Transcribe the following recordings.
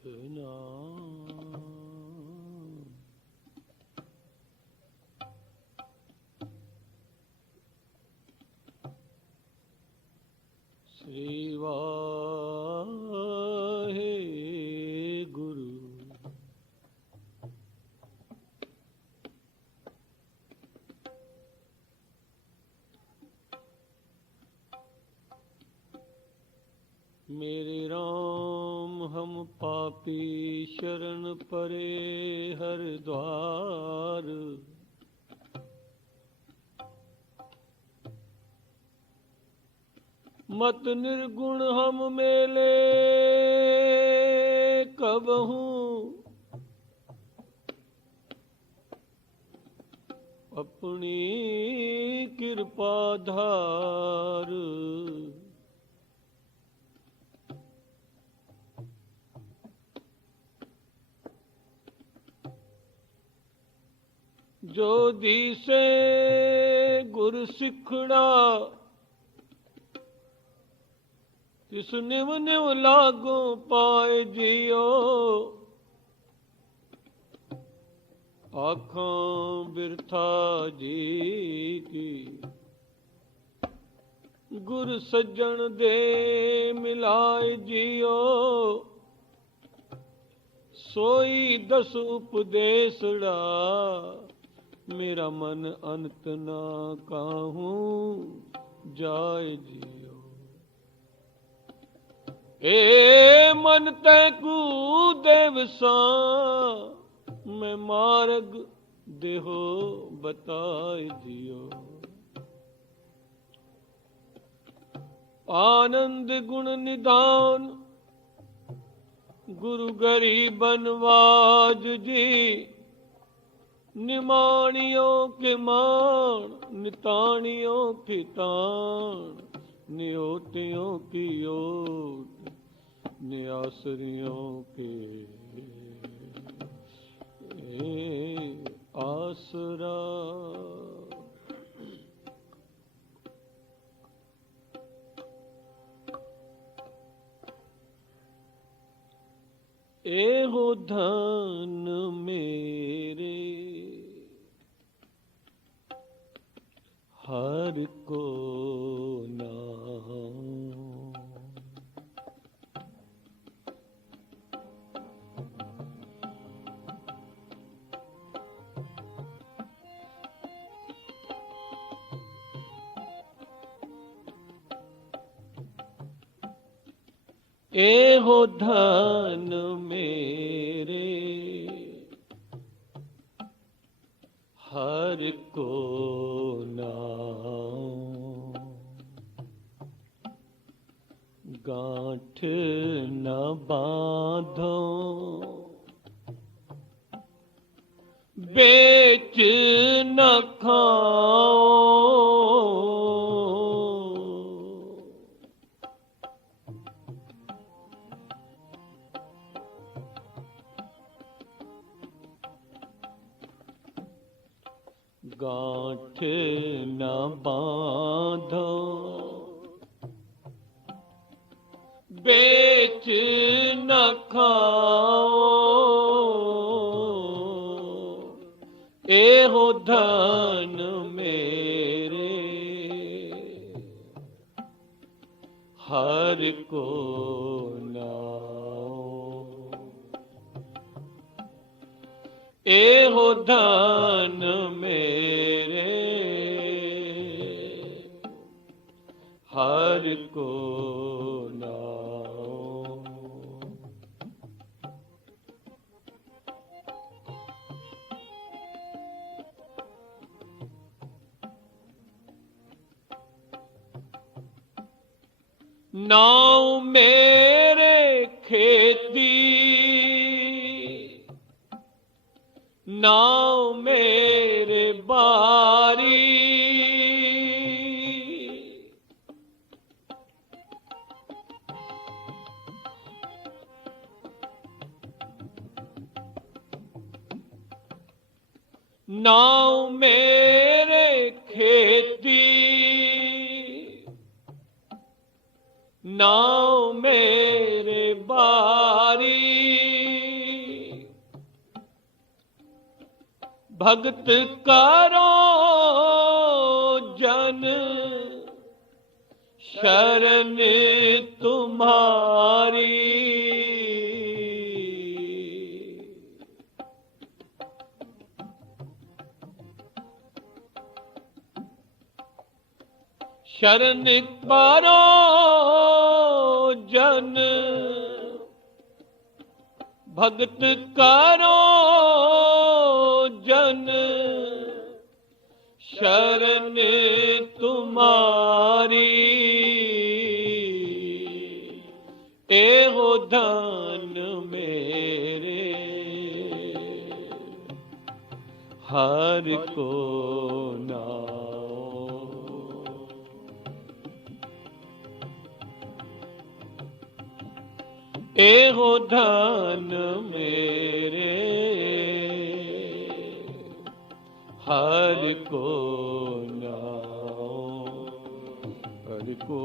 श्री वाहे गुरु। मेरे राम हम पापी शरण परे हर द्वार। मत निर्गुण हम मेले कबहूँ, अपनी कृपा धार। जो दिसे गुर सिखड़ा, तिस निव निव लागो पाए जियो। आँखों बिरथा जी की, गुर सज्जन दे मिलाए जियो। सोई दस उपदेसड़ा, मेरा मन अंत ना काहूँ जाय जियो। ए मन तैकू देवसा, मैं मार्ग देहो बताए दियो। आनंद गुण निधान गुरु गरीबन वाज जी। निमाणियों के मान, निताणियों के तान। नियोतियों की ओट, नियासरियों के आसरा। एहो धन मेरे हर को नाम। एहो धन मेरे हर को नाम। गांठ न बांधो बेच न खाओ। गांठ न बांधो बेच न खाओ। एहो धन मेरे हर को नाओ। एहो धन मेरे हर को नाओ। नाव मेरे खेती, नाव मेरे बारी। नाव मेरे खेती, नाव मेरे बारी। भगत करो जन शरण तुम्हारी। शरण करो जन भगत करो जन शरण तुम्हारी। एहो धन मेरे हर को नाओ। एहो धन मेरे हर को नाओ। हर को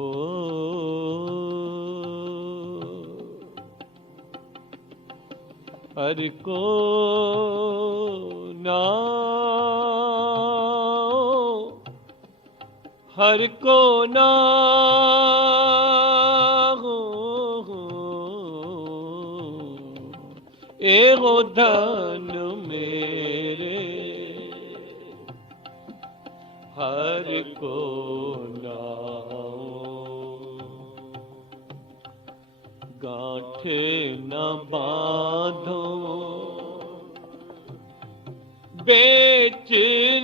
हर को नाओ। हर को नाओ। एहो धन मेरे हर को नाओ। गांठ न बांधो बेच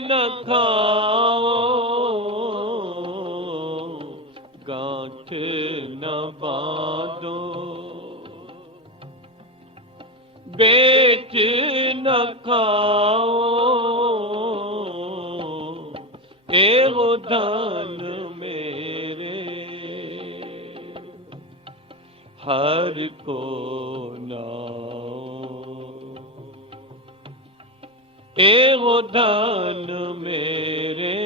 न खाओ। गांठ न बांधो बेच न खाओ। एहो धन मेरे हर को नाओ। एहो धन मेरे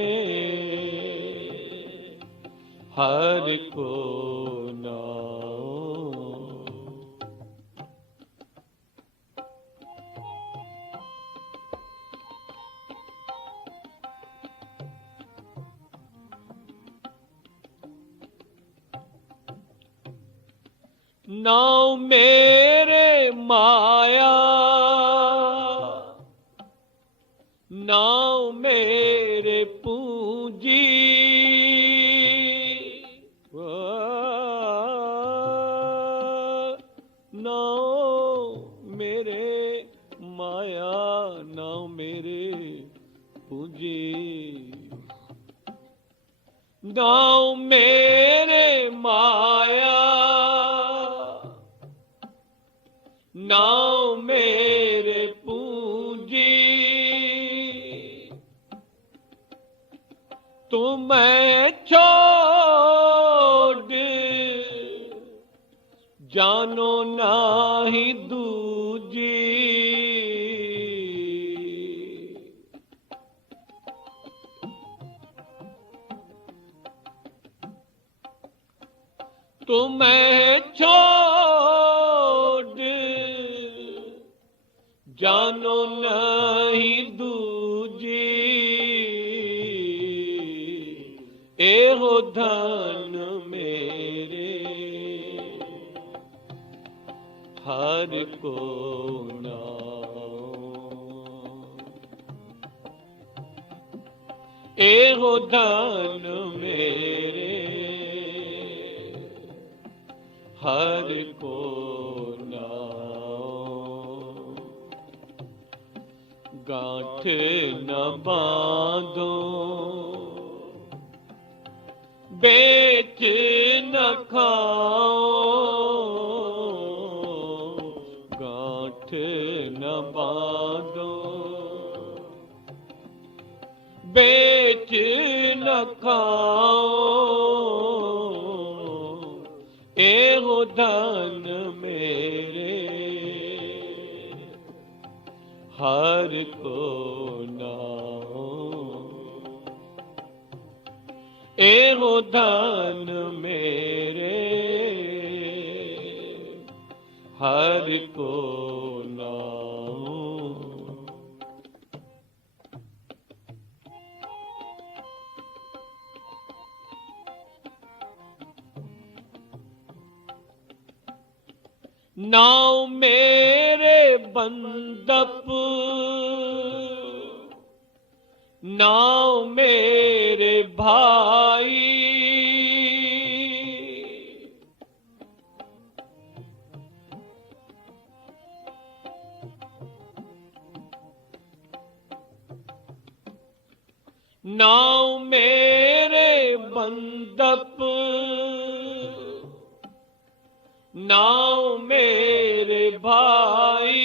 हर को नाओ। नाम मेरे माया नाम मेरे पूंजी। नाम मेरे माया नाम मेरे पूंजी। नाम मेरे माया नाम मेरे पूंजी। तुम्हें छोड़ जानो नाही दूजी। तुम्हें छोड़ जानो नहीं दूजी। एहो धन मेरे हर को नाओ। एहो धन मेरे हर को नाओ। गांठ न बांधो बेच न खाओ। गांठ न बांधो बेच न खाओ। एहो धन मेरे हर को नाओ। एहो धन मेरे हर को नाओ। नाव मेरे बंदप, नाव मेरे भाई, नाव मेरे बंदप, नाव मेरे भाई,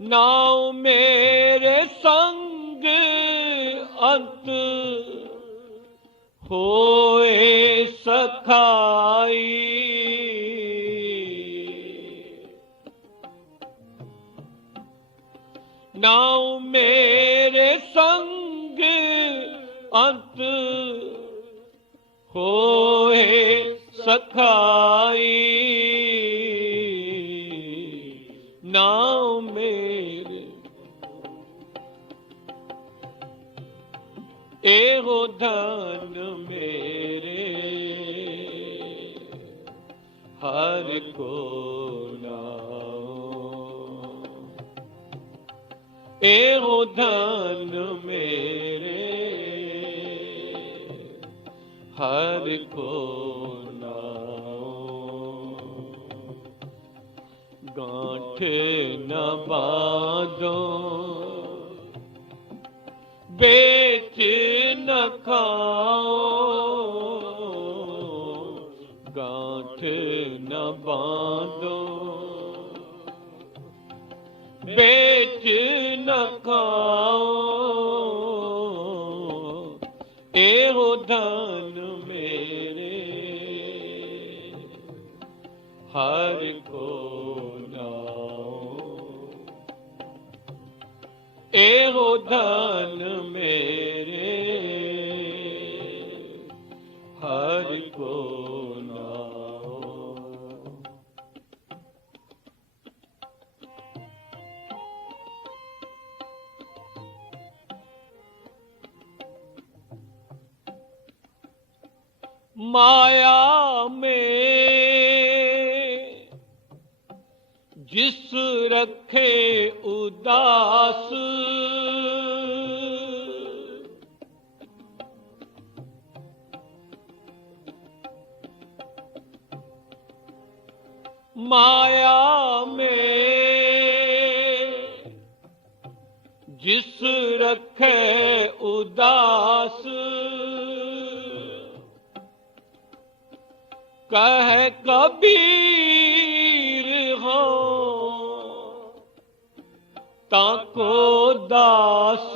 नाव मेरे संग अंत होए सखाई, नाव मेरे संग अंत होए सखाई, नाव मेरे एहो धन मेरे हर को नाओ, एहो धन मेरे हर को नाओ, गांठ न बांधो बेच न खाओ, गांठ न बांधो बेच न खाओ, एहो धन मेरे हर को नाओ, एहो धन मेरे हर को नाओ। माया में जिस रखे उदास, माया में जिस रखे उदास, कह कबीर हो ताको दास,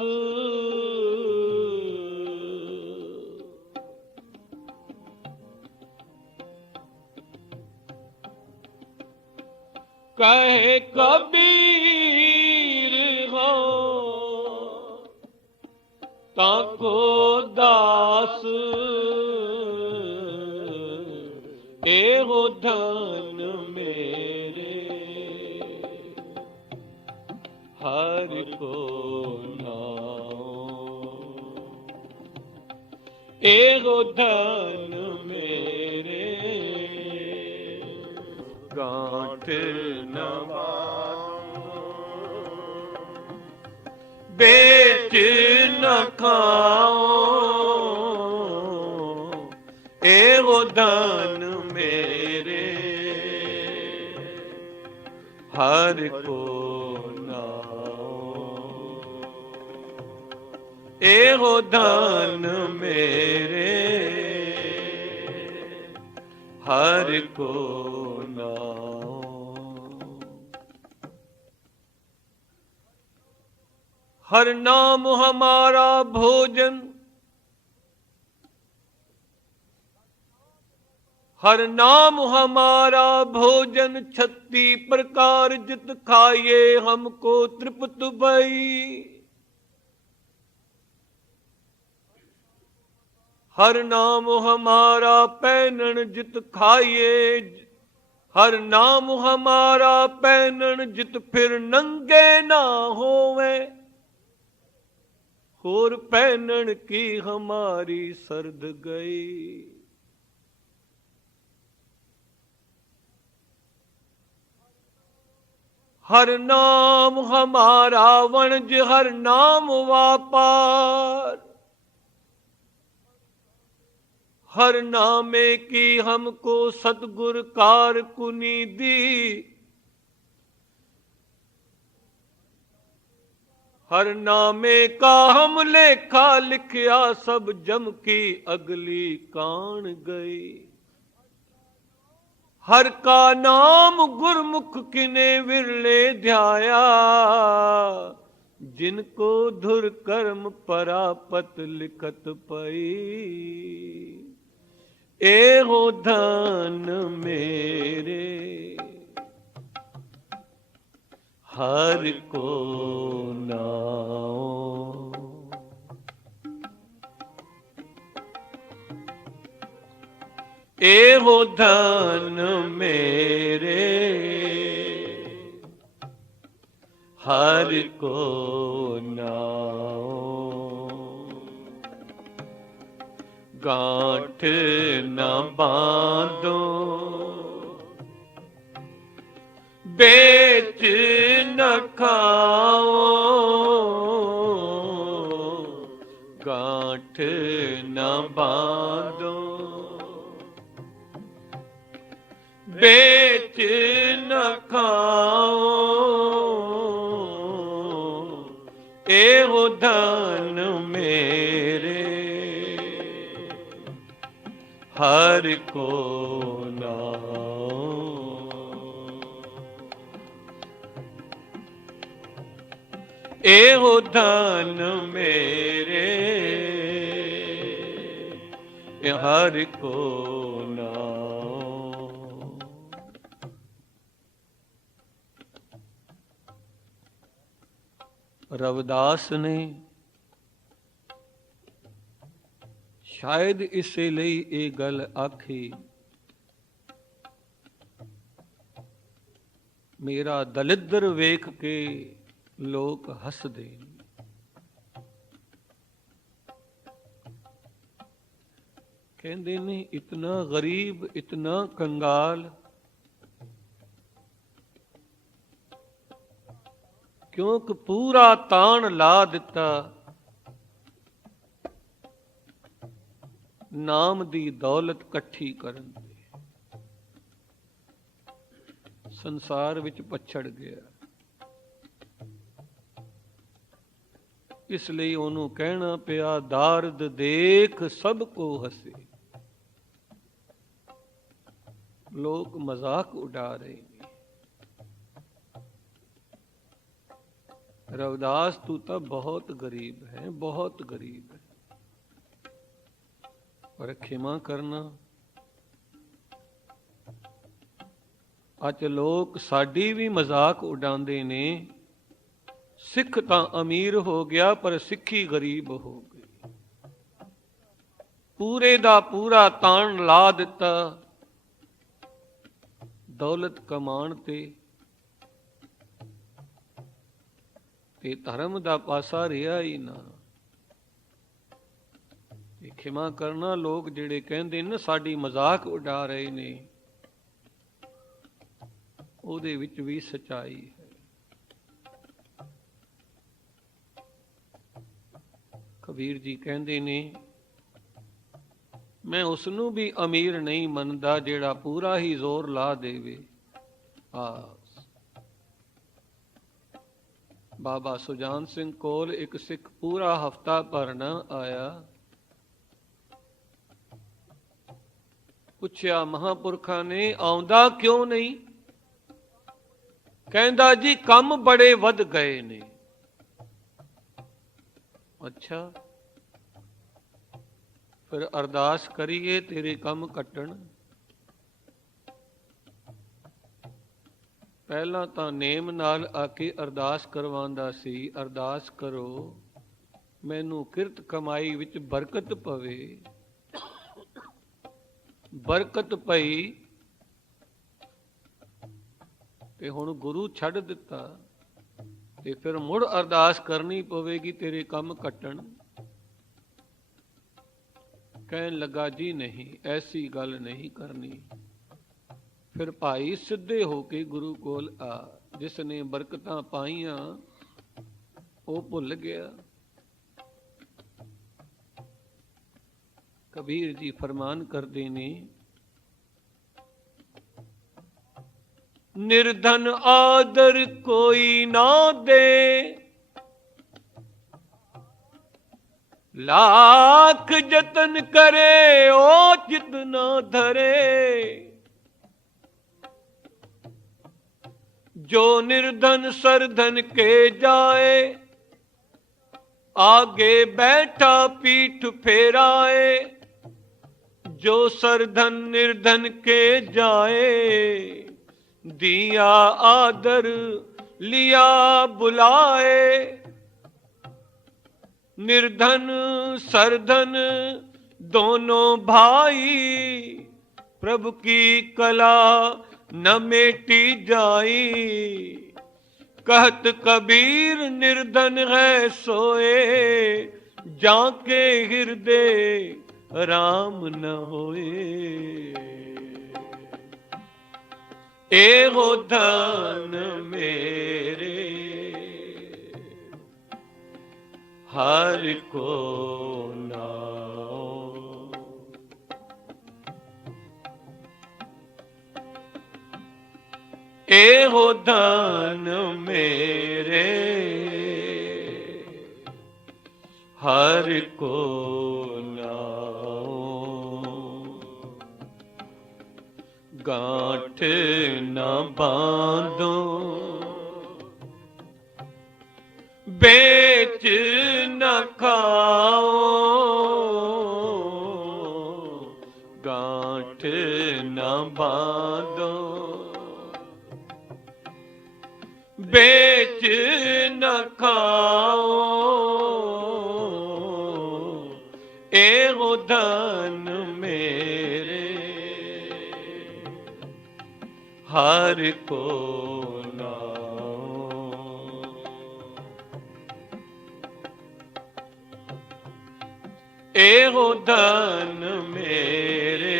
कहे कबीर हो ताको दास, एहो धन मेरे हर को नाओ, एहो धन मेरे गांठ न बांधो बेच न खाओ, एहो धन मेरे हर को नाओ, एहो धन मेरे हर को नाओ। हर नाम हमारा भोजन, हर नाम हमारा भोजन, 36 प्रकार जित खाए हमको तृप्त भई। हर नाम हमारा पैनन जित खाए, हर नाम हमारा पैनन जित फिर नंगे ना होवे, होर पैनन की हमारी सर्द गई। हर नाम हमारा वणज हर नाम वापार। हर नामे की हमको सतगुर कार कुनी दी। हर नामे का हम लेखा लिखया सब जम की अगली कान गई। हर का नाम गुरमुख किने विरले ध्याया। जिनको धुर कर्म परापत लिखत पई। ए हो धन मेरे हर को नाओ। ए हो धन मेरे हर को नाओ। गांठ न बांधो बेच न खाओ। गांठ न बांधो बेच न खाओ। एहो धन मेरे हर को नाओ। एहो धन मेरे हर को नाओ। रविदास ने शायद इसे ਲਈ ਇਹ ਗੱਲ ਆਖੀ, ਮੇਰਾ ਦਲਿੱਦਰ ਵੇਖ ਕੇ ਲੋਕ ਹੱਸਦੇ। ਕਹਿੰਦੇ ਨੇ ਇਤਨਾ ਗਰੀਬ ਇਤਨਾ ਕੰਗਾਲ ਕਿਉਂਕਿ ਪੂਰਾ ਤਾਣ ਲਾ ਦਿੱਤਾ ਨਾਮ ਦੀ ਦੌਲਤ ਇਕੱਠੀ ਕਰਨ ਤੇ। ਸੰਸਾਰ ਵਿੱਚ ਪਛੜ ਗਿਆ, ਇਸ ਲਈ ਉਹਨੂੰ ਕਹਿਣਾ ਪਿਆ ਦਾਰਦ ਦੇਖ ਸਭ ਕੋ ਹਸੇ। ਲੋਕ ਮਜ਼ਾਕ ਉਡਾ ਰਹੇ ਨੇ। रविदास तू तो बहुत गरीब है, बहुत गरीब है, पर क्षमा करना ਅੱਜ ਲੋਕ ਸਾਡੀ ਵੀ ਮਜ਼ਾਕ ਉਡਾਉਂਦੇ ਨੇ। ਸਿੱਖ ਤਾਂ ਅਮੀਰ ਹੋ ਗਿਆ ਪਰ ਸਿੱਖੀ ਗਰੀਬ ਹੋ ਗਈ। ਪੂਰੇ ਦਾ ਪੂਰਾ ਤਾਣ ਲਾ ਦਿੱਤਾ ਦੌਲਤ ਕਮਾਉਣ ਤੇ ਧਰਮ ਦਾ ਪਾਸਾ ਰਿਹਾ ਹੀ ਨਾ। ਖਿਮਾ ਕਰਨਾ ਲੋਕ ਜਿਹੜੇ ਕਹਿੰਦੇ ਨੇ ਸਾਡੀ ਮਜ਼ਾਕ ਉਡਾ ਰਹੇ ਨੇ, ਉਹਦੇ ਵਿੱਚ ਵੀ ਸੱਚਾਈ ਹੈ। ਕਬੀਰ ਜੀ ਕਹਿੰਦੇ ਨੇ ਮੈਂ ਉਸ ਨੂੰ ਵੀ ਅਮੀਰ ਨਹੀਂ ਮੰਨਦਾ ਜਿਹੜਾ ਪੂਰਾ ਹੀ ਜ਼ੋਰ ਲਾ ਦੇਵੇ। ਬਾਬਾ ਸੁਜਾਨ ਸਿੰਘ ਕੋਲ ਇੱਕ ਸਿੱਖ ਪੂਰਾ ਹਫਤਾ ਭਰ ਨਾ ਆਇਆ। ਪੁੱਛਿਆ ਮਹਾਂਪੁਰਖਾਂ ਨੇ ਆਉਂਦਾ ਕਿਉਂ ਨਹੀਂ? ਕਹਿੰਦਾ ਜੀ ਕੰਮ ਬੜੇ ਵੱਧ ਗਏ ਨੇ। ਅੱਛਾ, ਫਿਰ ਅਰਦਾਸ ਕਰੀਏ ਤੇਰੇ ਕੰਮ ਕੱਟਣ। ਪਹਿਲਾਂ ਤਾਂ ਨੇਮ ਨਾਲ ਆ ਕੇ ਅਰਦਾਸ ਕਰਵਾਉਂਦਾ ਸੀ, ਅਰਦਾਸ ਕਰੋ ਮੈਨੂੰ ਕਿਰਤ ਕਮਾਈ ਵਿੱਚ ਬਰਕਤ ਪਵੇ। ਬਰਕਤ ਪਈ ਤੇ ਹੁਣ ਗੁਰੂ ਛੱਡ ਦਿੱਤਾ ਤੇ ਫਿਰ ਮੁੜ ਅਰਦਾਸ ਕਰਨੀ ਪਵੇਗੀ ਤੇਰੇ ਕੰਮ ਕੱਟਣ। ਕਹਿਣ ਲੱਗਾ ਜੀ ਨਹੀਂ, ਐਸੀ ਗੱਲ ਨਹੀਂ ਕਰਨੀ। ਫਿਰ ਭਾਈ ਸਿੱਧੇ ਹੋ ਕੇ ਗੁਰੂ ਕੋਲ ਆ। ਜਿਸ ਨੇ ਬਰਕਤਾਂ ਪਾਈਆਂ ਉਹ ਭੁੱਲ ਗਿਆ। ਕਬੀਰ ਜੀ ਫਰਮਾਨ ਕਰਦੇ ਨੇ, ਨਿਰਧਨ ਆਦਰ ਕੋਈ ਨਾ ਦੇ, ਲਾਖ ਜਤਨ ਕਰੇ ਉਹ ਚਿਤ ਨਾ ਧਰੇ। ਜੋ ਨਿਰਧਨ ਸਰਧਨ ਕੇ ਜਾਏ, ਆਗੇ ਬੈਠਾ ਪੀਠ ਫੇਰਾਏ। ਜੋ ਸਰਧਨ ਨਿਰਧਨ ਕੇ ਜਾਏ, दिया आदर लिया बुलाए। निर्धन सरधन दोनों भाई, प्रभु की कला न मेटी जाई। कहत कबीर निर्धन है सोए, जाके हृदय राम न होए। एहो धन मेरे हर को नाओ। एहो धन मेरे हर को गांठ न बांधो बेच न खाओ। गांठ न बांधो बेच न खाओ। एहो धन मेरे हर को नाओ। एहो धन मेरे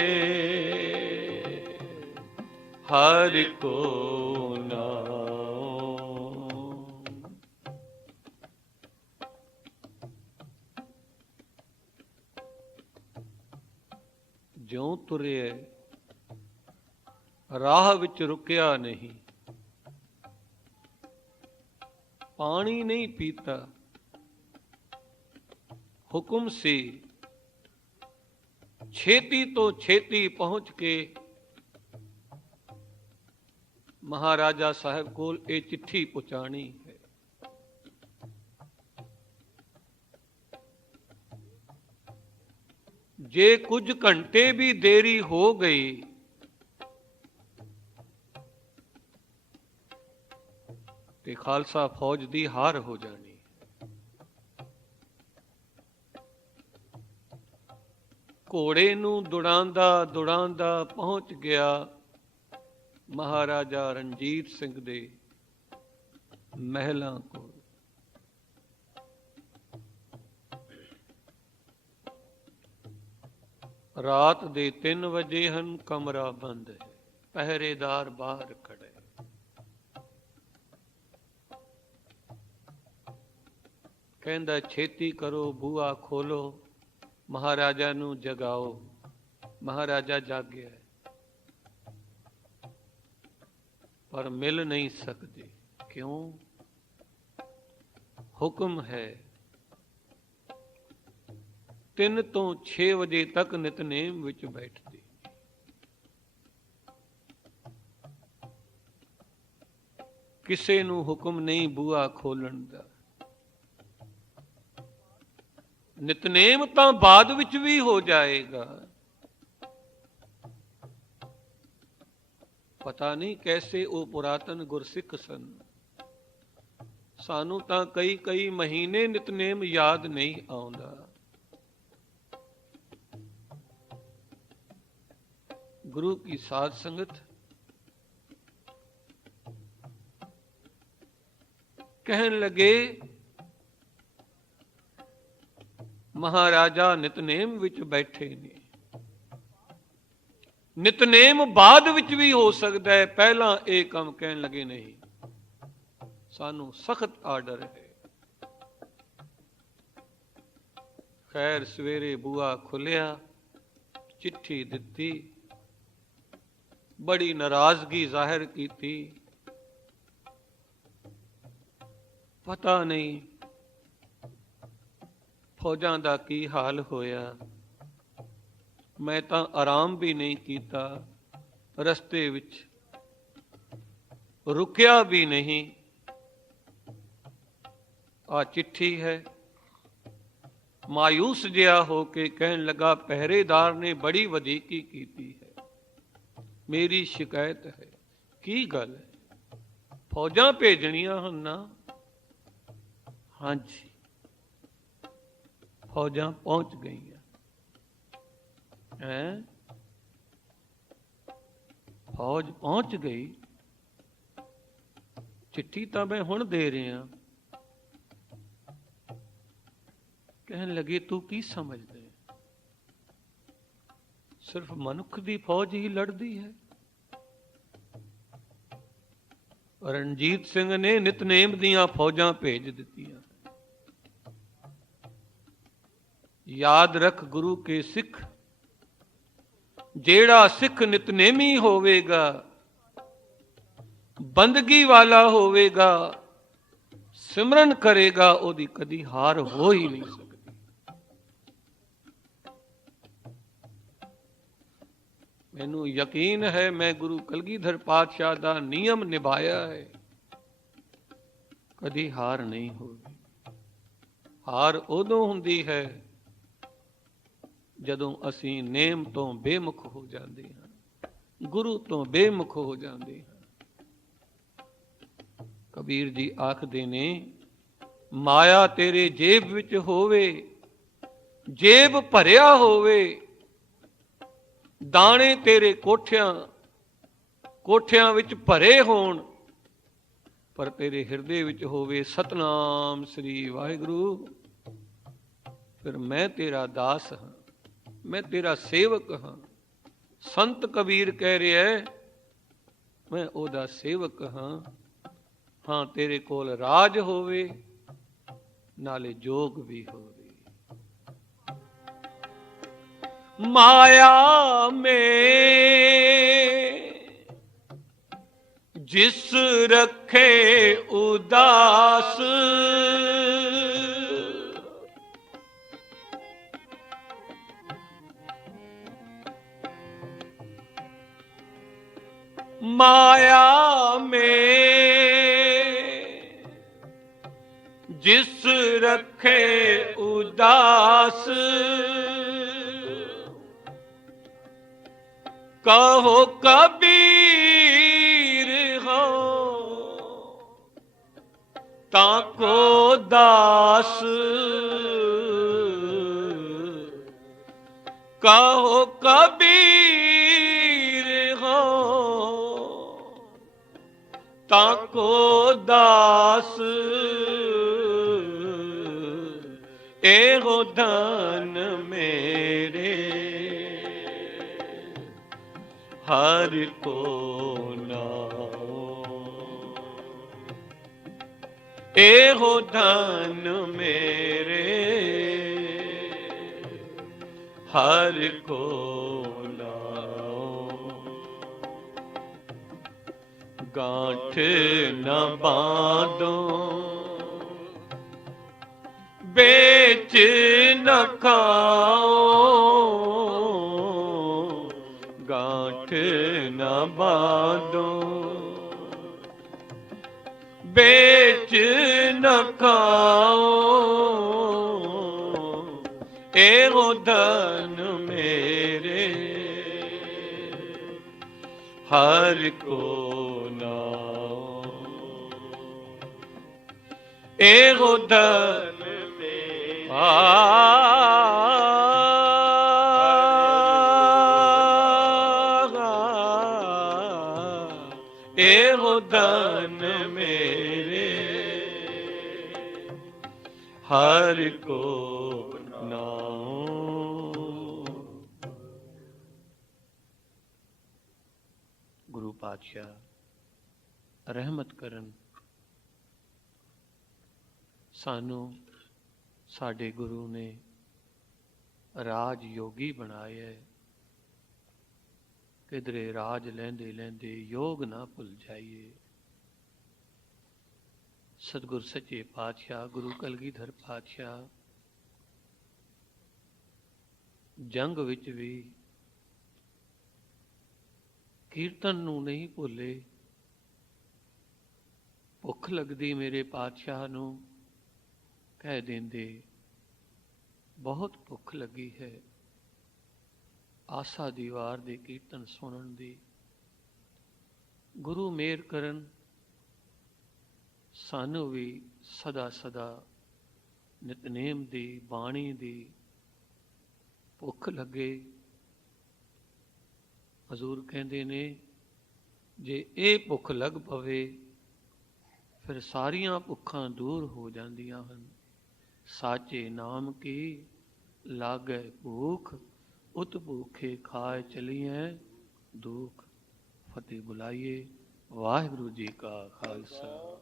हर को नाओ। ज्यों तुरे ਰਾਹ ਵਿੱਚ ਰੁਕਿਆ ਨਹੀਂ, ਪਾਣੀ ਨਹੀਂ ਪੀਤਾ। ਹੁਕਮ ਸੀ ਛੇਤੀ ਤੋਂ ਛੇਤੀ ਪਹੁੰਚ ਕੇ ਮਹਾਰਾਜਾ ਸਾਹਿਬ ਕੋਲ ਇਹ ਚਿੱਠੀ ਪਹੁੰਚਾਣੀ ਹੈ। ਜੇ ਕੁਝ ਘੰਟੇ ਵੀ ਦੇਰੀ ਹੋ ਗਈ ਤੇ ਖਾਲਸਾ ਫੌਜ ਦੀ ਹਾਰ ਹੋ ਜਾਣੀ। ਘੋੜੇ ਨੂੰ ਦੁੜਾਂਦਾ ਦੁੜਾਂਦਾ ਪਹੁੰਚ ਗਿਆ ਮਹਾਰਾਜਾ ਰਣਜੀਤ ਸਿੰਘ ਦੇ ਮਹਿਲਾਂ ਕੋਲ। ਰਾਤ ਦੇ 3 ਵਜੇ ਹਨ, ਕਮਰਾ ਬੰਦ ਹੈ, ਪਹਿਰੇਦਾਰ ਬਾਹਰ ਖੜੇ। ਕਹਿੰਦਾ ਛੇਤੀ ਕਰੋ, ਬੂਹਾ ਖੋਲੋ, ਮਹਾਰਾਜਾ ਨੂੰ ਜਗਾਓ। ਮਹਾਰਾਜਾ ਜਾਗਿਆ ਪਰ ਮਿਲ ਨਹੀਂ ਸਕਦੇ। ਕਿਉਂ? ਹੁਕਮ ਹੈ 3 ਤੋਂ 6 ਵਜੇ ਤੱਕ ਨਿਤਨੇਮ ਵਿੱਚ ਬੈਠਦੇ। ਕਿਸੇ ਨੂੰ ਹੁਕਮ ਨਹੀਂ ਬੂਹਾ ਖੋਲਣ ਦਾ। ਨਿਤਨੇਮ ਤਾਂ ਬਾਅਦ ਵਿੱਚ ਵੀ ਹੋ ਜਾਏਗਾ। ਪਤਾ ਨਹੀਂ ਕੈਸੇ ਉਹ ਪੁਰਾਤਨ ਗੁਰਸਿੱਖ ਸਨ। ਸਾਨੂੰ ਤਾਂ ਕਈ ਮਹੀਨੇ ਨਿਤਨੇਮ ਯਾਦ ਨਹੀਂ ਆਉਂਦਾ। ਗੁਰੂ ਕੀ ਸਾਧ ਸੰਗਤ ਕਹਿਣ ਲੱਗੇ ਮਹਾਰਾਜਾ ਨਿਤਨੇਮ ਵਿੱਚ ਬੈਠੇ ਨੇ। ਨਿਤਨੇਮ ਬਾਅਦ ਵਿੱਚ ਵੀ ਹੋ ਸਕਦਾ ਹੈ, ਪਹਿਲਾਂ ਇਹ ਕੰਮ ਕਹਿਣ ਲੱਗੇ ਨਹੀਂ। ਸਾਨੂੰ ਸਖਤ ਆਰਡਰ ਹੈ। ਖੈਰ ਸਵੇਰੇ ਬੂਹਾ ਖੁੱਲਿਆ, ਚਿੱਠੀ ਦਿੱਤੀ, ਬੜੀ ਨਾਰਾਜ਼ਗੀ ਜ਼ਾਹਿਰ ਕੀਤੀ। ਪਤਾ ਨਹੀਂ ਫੌਜਾਂ ਦਾ ਕੀ ਹਾਲ ਹੋਇਆ। ਮੈਂ ਤਾਂ ਆਰਾਮ ਵੀ ਨਹੀਂ ਕੀਤਾ, ਰਸਤੇ ਵਿੱਚ ਰੁਕਿਆ ਵੀ ਨਹੀਂ। ਆ ਚਿੱਠੀ ਹੈ। ਮਾਯੂਸ ਜਿਹਾ ਹੋ ਕੇ ਕਹਿਣ ਲੱਗਾ, ਪਹਿਰੇਦਾਰ ਨੇ ਬੜੀ ਵਧੀਕੀ ਕੀਤੀ ਹੈ, ਮੇਰੀ ਸ਼ਿਕਾਇਤ ਹੈ। ਕੀ ਗੱਲ ਹੈ? ਫੌਜਾਂ ਭੇਜਣੀਆਂ ਹਨ ਨਾ? ਹਾਂਜੀ, ਫੌਜਾਂ ਪਹੁੰਚ ਗਈਆਂ। ਹੈਂ? ਫੌਜ ਪਹੁੰਚ ਗਈ? ਚਿੱਠੀ ਤਾਂ ਮੈਂ ਹੁਣ ਦੇ ਰਿਹਾ। ਕਹਿਣ ਲੱਗੇ, ਤੂੰ ਕੀ ਸਮਝਦੇ? ਸਿਰਫ ਮਨੁੱਖ ਦੀ ਫੌਜ ਹੀ ਲੜਦੀ ਹੈ। ਰਣਜੀਤ ਸਿੰਘ ਨੇ ਨਿਤਨੇਮ ਦੀਆਂ ਫੌਜਾਂ ਭੇਜ ਦਿੱਤੀਆਂ। ਯਾਦ ਰੱਖ ਗੁਰੂ ਕੇ ਸਿੱਖ, ਜਿਹੜਾ ਸਿੱਖ ਨਿਤਨੇਮੀ ਹੋਵੇਗਾ, ਬੰਦਗੀ ਵਾਲਾ ਹੋਵੇਗਾ, ਸਿਮਰਨ ਕਰੇਗਾ, ਉਹਦੀ ਕਦੀ ਹਾਰ ਹੋ ਹੀ ਨਹੀਂ ਸਕਦੀ। ਮੈਨੂੰ ਯਕੀਨ ਹੈ ਮੈਂ ਗੁਰੂ ਕਲਗੀਧਰ ਪਾਤਸ਼ਾਹ ਦਾ ਨਿਯਮ ਨਿਭਾਇਆ ਹੈ, ਕਦੀ ਹਾਰ ਨਹੀਂ ਹੋਗੀ। ਹਾਰ ਉਦੋਂ ਹੁੰਦੀ ਹੈ ਜਦੋਂ ਅਸੀਂ ਨੇਮ ਤੋਂ ਬੇਮੁਖ ਹੋ ਜਾਂਦੇ ਹਾਂ, ਗੁਰੂ ਤੋਂ ਬੇਮੁਖ ਹੋ ਜਾਂਦੇ ਹਾਂ। ਕਬੀਰ ਜੀ ਆਖਦੇ ਨੇ, ਮਾਇਆ ਤੇਰੇ ਜੇਬ ਵਿੱਚ ਹੋਵੇ, ਜੇਬ ਭਰਿਆ ਹੋਵੇ, ਦਾਣੇ ਤੇਰੇ ਕੋਠਿਆਂ ਵਿੱਚ ਭਰੇ ਹੋਣ, ਪਰ ਤੇਰੇ ਹਿਰਦੇ ਵਿੱਚ ਹੋਵੇ ਸਤਨਾਮ ਸ੍ਰੀ ਵਾਹਿਗੁਰੂ, ਫਿਰ ਮੈਂ ਤੇਰਾ ਦਾਸ ਹਾਂ, ਮੈਂ ਤੇਰਾ ਸੇਵਕ ਹਾਂ। ਸੰਤ ਕਬੀਰ ਕਹਿ ਰਿਹਾ, ਮੈਂ ਉਹਦਾ ਸੇਵਕ ਹਾਂ। ਹਾਂ, ਤੇਰੇ ਕੋਲ ਰਾਜ ਹੋਵੇ, ਨਾਲੇ ਜੋਗ ਵੀ ਹੋਵੇ। ਮਾਇਆ में जिस रखे उदास, माया में जिस रखे उदास, कहो कबीर हो ताको दास, कहो कबीर हो ताको दास, एहो धन मेरे हर को नाओ, एहो धन मेरे हर को नाओ। गांठ न बांधो बेच न खाओ, गांठ न बांधो बेच न खाओ, एहो धन मेरे हर को नाओ, एहो धन एहो धन मेरे हर को नाओ। गुरु पातशाह रहमत करन, ਸਾਨੂੰ ਸਾਡੇ ਗੁਰੂ ਨੇ ਰਾਜ ਯੋਗੀ ਬਣਾਇਆ ਹੈ। ਕਿਧਰੇ ਰਾਜ ਲੈਂਦੇ ਲੈਂਦੇ ਯੋਗ ਨਾ ਭੁੱਲ ਜਾਈਏ। ਸਤਿਗੁਰ ਸੱਚੇ ਪਾਤਸ਼ਾਹ ਗੁਰੂ ਕਲਗੀਧਰ ਪਾਤਸ਼ਾਹ ਜੰਗ ਵਿੱਚ ਵੀ ਕੀਰਤਨ ਨੂੰ ਨਹੀਂ ਭੁੱਲੇ। ਭੁੱਖ ਲੱਗਦੀ ਮੇਰੇ ਪਾਤਸ਼ਾਹ ਨੂੰ ਕਹਿ ਦਿੰਦੇ, ਬਹੁਤ ਭੁੱਖ ਲੱਗੀ ਹੈ ਆਸਾ ਦੀ ਵਾਰ ਦੇ ਕੀਰਤਨ ਸੁਣਨ ਦੀ। ਗੁਰੂ ਮਿਹਰ ਕਰਨ ਸਾਨੂੰ ਵੀ ਸਦਾ ਸਦਾ ਨਿਤਨੇਮ ਦੀ ਬਾਣੀ ਦੀ ਭੁੱਖ ਲੱਗੇ। ਹਜ਼ੂਰ ਕਹਿੰਦੇ ਨੇ, ਜੇ ਇਹ ਭੁੱਖ ਲੱਗ ਪਵੇ ਫਿਰ ਸਾਰੀਆਂ ਭੁੱਖਾਂ ਦੂਰ ਹੋ ਜਾਂਦੀਆਂ ਹਨ। ਸਾਚੇ ਨਾਮ ਕੀ ਲਾਗੈ ਭੂਖ, ਉਤ ਭੂਖੇ ਖਾਏ ਚਲੀਐ ਦੁਖ। ਫਤਿਹ ਬੁਲਾਈਏ। ਵਾਹਿਗੁਰੂ ਜੀ ਕਾ ਖਾਲਸਾ।